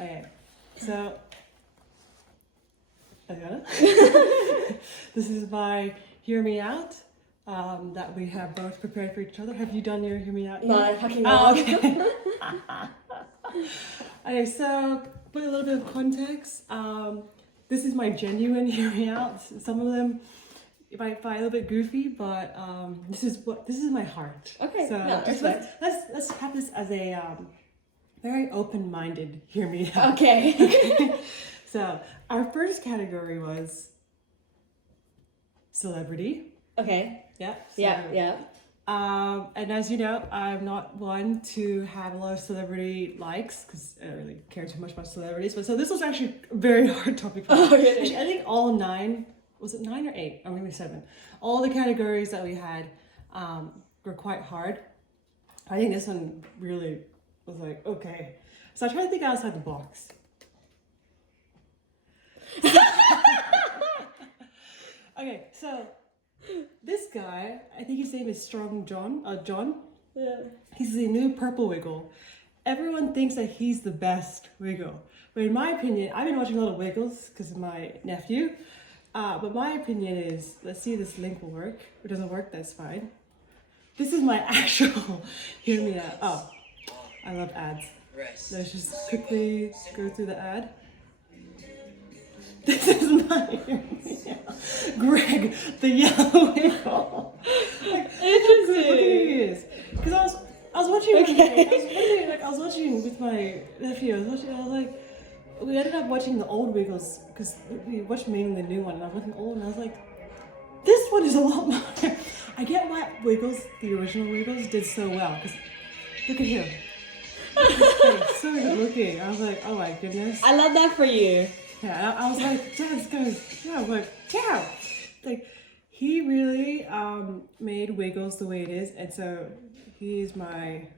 Okay, so I got it. This is my Hear Me Out that we have both prepared for each other. Have you done your Hear Me Out? No, fucking Oh, no. okay. Okay, so put a little bit of context. This is my genuine Hear Me Out. Some of them might find a little bit goofy, but this is my heart. Okay, So no, just respect. let's have this as a very open-minded Hear Me Out. Okay. Okay. So our first category was celebrity. Okay. Yeah. Yeah. And as you know, I'm not one to have a lot of celebrity likes because I don't really care too much about celebrities. But so this was actually a very hard topic for me. Oh, really? Actually, I think all 9, was it 9 or 8? Or maybe 7. All the categories that we had were quite hard. I think this one really was like, okay. So I tried to think outside the box. Okay, so this guy, I think his name is Strong John. John. Yeah. He's the new Purple Wiggle. Everyone thinks that he's the best Wiggle, but in my opinion, I've been watching a lot of Wiggles because of my nephew. But my opinion is, let's see if this link will work. If it doesn't work, that's fine. This is my actual Hear Me Out. Oh, I love ads. Let's just quickly go through the ad. This is my Hear Me Out. Greg, the yellow wiggle. Like, look how good he is. Because I was watching. Okay. I was watching with my nephew. I was like, we ended up watching the old Wiggles because we watched mainly the new one, and I was watching the old, and I was like, this one is a lot more. I get why Wiggles, the original Wiggles, did so well. Because look at him. He's so good looking. I was like, oh my goodness. I love that for you. Yeah, I was like, Dad, this guy's, yeah, I'm like, yeah. Like, he really made Wiggles the way it is, and so he's my,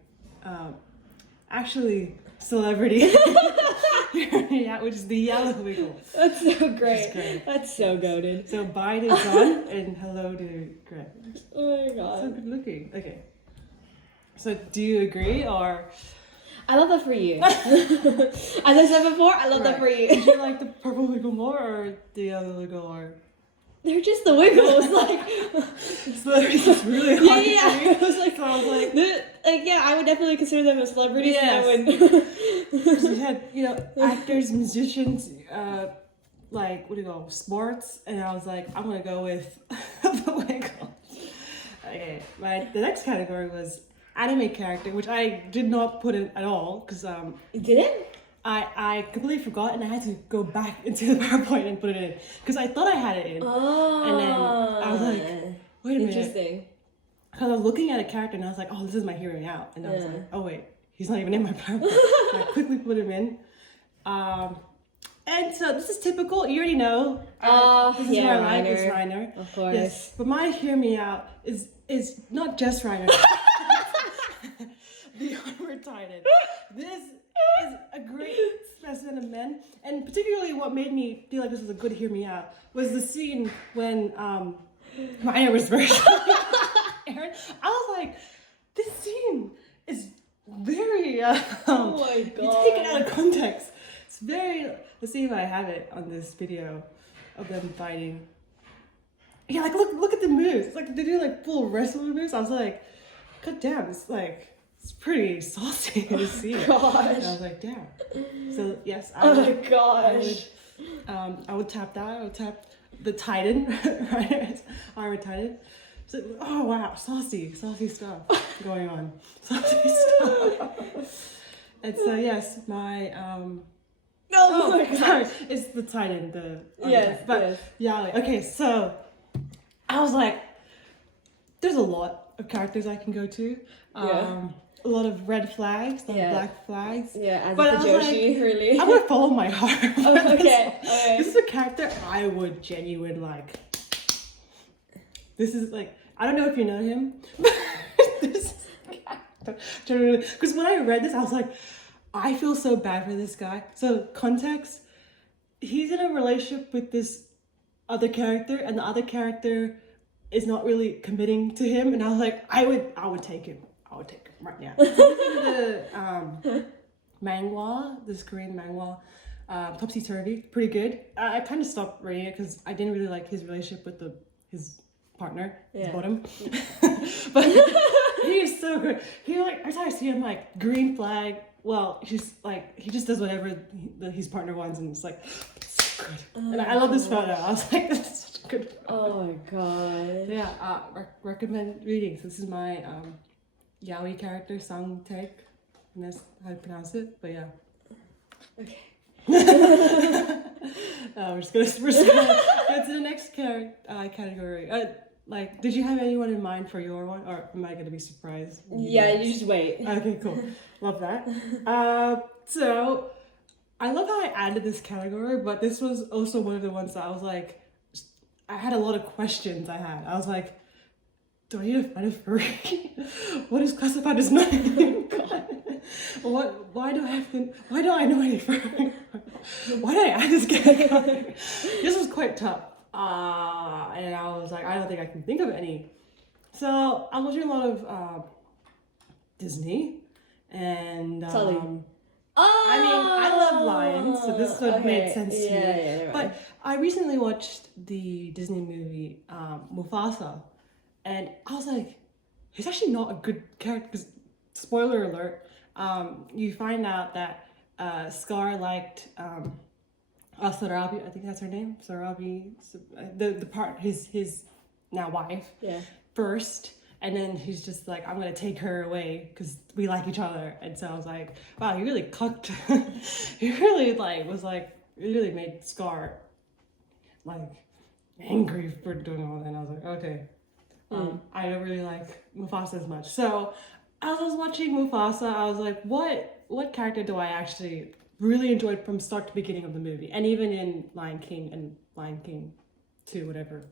actually, celebrity. Yeah, which is the yellow Wiggle. That's so great. Great. That's so goated. So bye to John, and hello to Greg. Oh my So god. good looking. Okay. So do you agree, or? I love that for you. As I said before, I love that for Did you. you like the Purple Wiggle more, or the other Wiggle, or? They're just the Wiggles, like. So it's just really hard Yeah. for me. I was like, So I was like, yeah, I would definitely consider them a celebrity. Yes. And I would. we had, actors, musicians, like, what do you call them, sports, and I was like, I'm gonna go with the Wiggle. Okay, the next category was anime character, which I did not put in at all, because You didn't? I completely forgot, and I had to go back into the PowerPoint and put it in, because I thought I had it in. Oh. And then I was like, wait a minute. Interesting. Because I was looking at a character and I was like, oh, this is my hearing out. And I was Yeah. like, oh, wait, he's not even in my PowerPoint. So I quickly put him in. And so this is typical. You already know. This is yeah, who I like. It's Reiner. Reiner. Of course. Yes. But my hear me out is not just Reiner. The Onward Titan. This is a great specimen of men. And particularly what made me feel like this was a good hear me out was the scene when Reiner was very Aaron. I was like, this scene is very Oh my god. you take it out of context. It's very, let's see if I have it on this video of them fighting. Yeah, like look at the moves. It's like they do like full wrestling moves. I was like, god damn, it's pretty saucy to see. Gosh. And I was like, damn. So yes, Oh my gosh. I would tap that. I would tap the Titan, right? Armor Titan. So, oh wow, saucy stuff going on. Saucy stuff. And so yes, my Oh my sorry, gosh. it's the Titan, the Yes, but yes. yeah. Okay, so I was like, there's a lot of characters I can go to. Yeah. A lot of red flags, a lot Yeah. of black flags. Yeah, as But a I was Joshi, like, really. I'm gonna follow my heart. Oh, okay. Okay. This is a character I would genuinely like. This is like, I don't know if you know him, but this is a character. Because when I read this, I was like, I feel so bad for this guy. So context, he's in a relationship with this other character, and the other character is not really committing to him. And I was like, I would take him. I would take him right now. So this is manhwa, this Korean manhwa, Topsy Turvy. Pretty good. I kind of stopped reading it because I didn't really like his relationship with his partner, his Yeah. bottom. But he is so good. He like every time I see him like green flag. Well, he's like he just does whatever his partner wants, and it's like so good. Oh And I love this photo. I was like, this is such a good photo. Oh my god. So yeah, recommend reading. So this is my yaoi character, Song Taek, and that's how to pronounce it. But yeah. Okay. We're just gonna go to the next category. Like, did you have anyone in mind for your one, or am I gonna be surprised? Yeah, you just wait. Okay, cool. Love that. So I love how I added this category, but this was also one of the ones that I was like, I had a lot of questions. I was like, do I need to find a furry? What is classified as not? Why do I know any furry? Why did I add this category? This was quite tough. And I was like, I don't think I can think of any. So I was watching a lot of Disney, and Sully. I mean, I love lions, so this would make sense to me. Yeah, right. But I recently watched the Disney movie Mufasa, and I was like, he's actually not a good character. Because spoiler alert, you find out that Scar liked Sarabi, I think that's her name, Sarabi, the part his now wife Yeah. first, and then he's just like, I'm gonna take her away because we like each other. And so I was like, wow, you really cooked. You really you really made Scar like angry for doing all that. And I was like, okay, I don't really like Mufasa as much. So as I was watching Mufasa, I was like, what character do I actually really enjoyed from start to beginning of the movie, and even in Lion King and Lion King 2, whatever.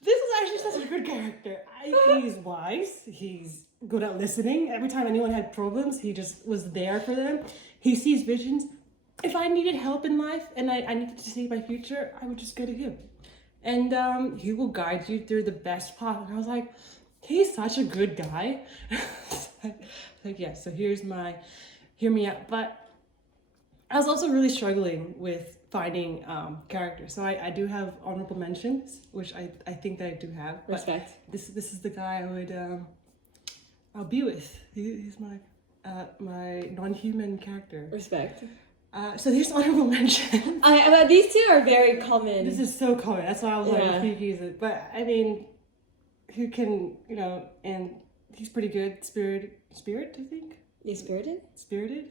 This is actually such a good character. He's wise. He's good at listening. Every time anyone had problems, he just was there for them. He sees visions. If I needed help in life and I needed to save my future, I would just go to him. And he will guide you through the best path. And I was like, he's such a good guy. Like, yeah, so hear me out. But I was also really struggling with finding characters. So I do have honorable mentions, which I think that I do have. But Respect. this is the guy I would I'll be with. He's my non-human character. Respect. So here's honorable mention. But these two are very common. This is so common. That's why I was like, Yeah. who use it? But I mean, who can, and he's pretty good. Spirit, I think. You spirited? Spirited.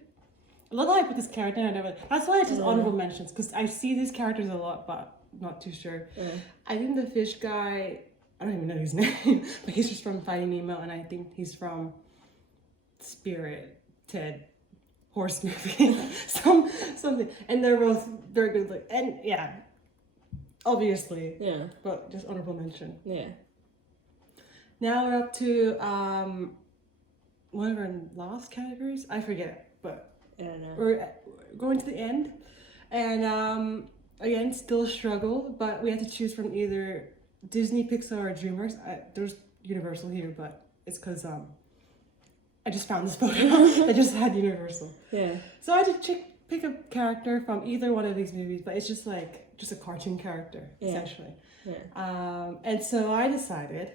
I love how I put this character in. That's why it's just honorable mentions, because I see these characters a lot, but not too sure. Yeah. I think the fish guy, I don't even know his name, but he's just from Finding Nemo, and I think he's from Spirited horse movie, something. And they're both very good. And yeah, obviously, Yeah. but just honorable mention. Yeah. Now we're up to one of our last categories. I forget, but I don't know. we're going to the end, and again, still struggle. But we had to choose from either Disney, Pixar, or DreamWorks. There's Universal here, but it's because I just found this photo that just had Universal. Yeah. So I had to pick a character from either one of these movies, but it's just a cartoon character, Yeah. essentially. Yeah. And so I decided.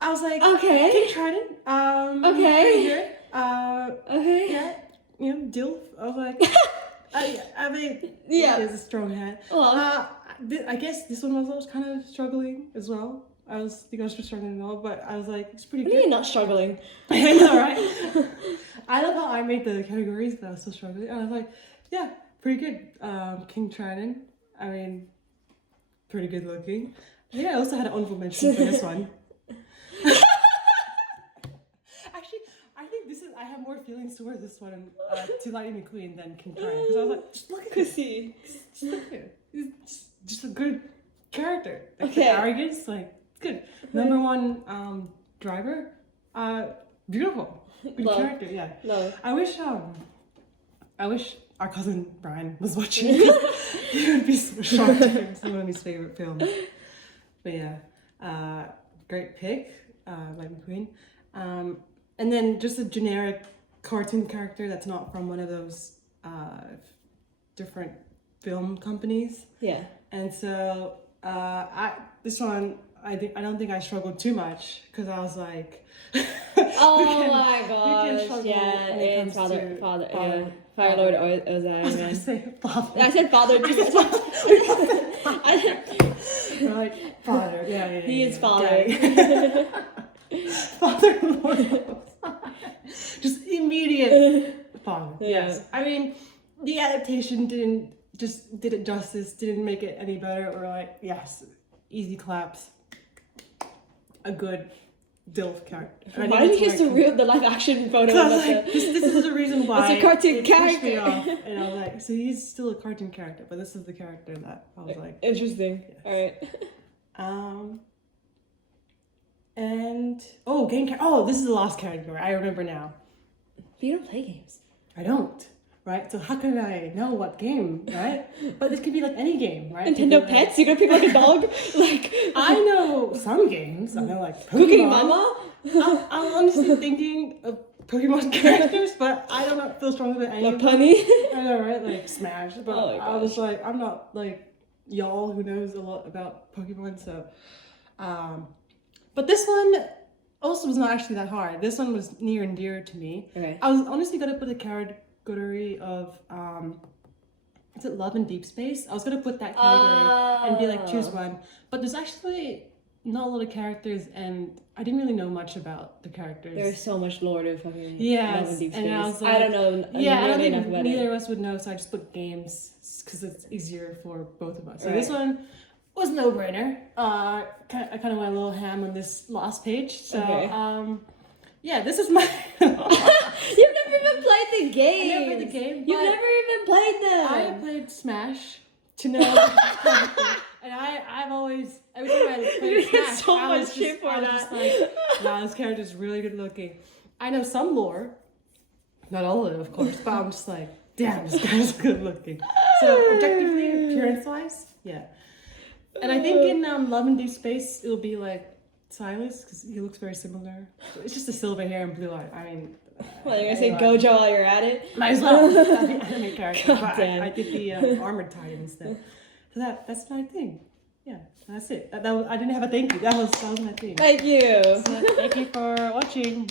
I was like, Okay. King Triton. Okay. Pretty good. Okay. Yeah, DILF. I was like, I mean, Yeah. it is a strong hand. Well. I guess this one was kind of struggling as well. I was just struggling as well, but I was like, it's pretty What do you good. mean not struggling? I know, right? I love how I made the categories, but I was still struggling. And I was like, yeah, pretty good. King Triton. I mean, pretty good looking. I think I also had an honorable mention for this one. Actually, I think I have more feelings towards this one, to Lightning McQueen, than King Triton. Because I was like, just look at him. Pussy. Just look at him. He's just a good character. Like, Okay. the arrogance, good. Number one driver, beautiful. Good Love. character, yeah. No. I wish our cousin Brian was watching. He would be so shocked. It's one of his favorite films. But yeah, great pick. Lightning McQueen. And then just a generic cartoon character that's not from one of those different film companies. Yeah. And so this one I don't think I struggled too much because I was like, Oh my gosh! struggle Yeah, when it it's comes to Father Father. Fire Lord I was gonna Ozai. say father. I said Father too. Right, father. Yeah. He is Father. Okay. Father Lord. Just immediate father. Yeah. Yes. I mean, the adaptation did it justice, didn't make it any better, or like, yes, easy claps. A good DILF character. And I Why think did you that's use why I the live action photo? so I was of like, the... this is the reason why It's a cartoon it pushed me character. off. And I was like, so he's still a cartoon character, but this is the character that I was like, Interesting. Yes. All right. And this is the last category. I remember now. You don't play games. I don't. Right? So how can I know what game, right? But this could be like any game, right? Nintendo Could be Pets? You're gonna pick like a dog? Like I know some games. I know like Pokemon. Cooking Mama? I'm honestly thinking of Pokemon characters, but I don't feel strongly about any Like of them. Punny? I know, right? Like Smash. But Oh my I was gosh. like, I'm not like y'all who knows a lot about Pokemon, so but this one also was not actually that hard. This one was near and dear to me. Okay. I was honestly gonna put a category of is it Love and Deep Space? I was gonna put that category and be like, choose one. But there's actually not a lot of characters, and I didn't really know much about the characters. There's so much lore to fucking Yes, Love and Deep Space. and I was I like- don't know Yeah, I don't nearly enough think about neither it. of us would know, so I just put games because it's easier for both of us. So Right. this one was no brainer. I kind of went a little ham on this last page. So Okay. yeah, this is my. You've never even played the game. I never played the game. You've but never even played them. I have played Smash to know, and I've always every time I You played get Smash, so I was much shit just, for I was that. just like, wow, this character's really good looking. I know some lore, not all of it, of course, but I'm just like, damn, this guy's good looking. So objectively, appearance-wise, yeah. And I think in Love and Deep Space, it'll be like Silas because he looks very similar. It's just a silver hair and blue eye. I mean. Well, you're gonna say anyway. Gojo while you're at it? Might as well. The anime character. God But damn. I did the Armored Titan instead. So that's my thing. Yeah, that's it. That was, I didn't have a thank you. That was my thing. Thank you. So thank you for watching.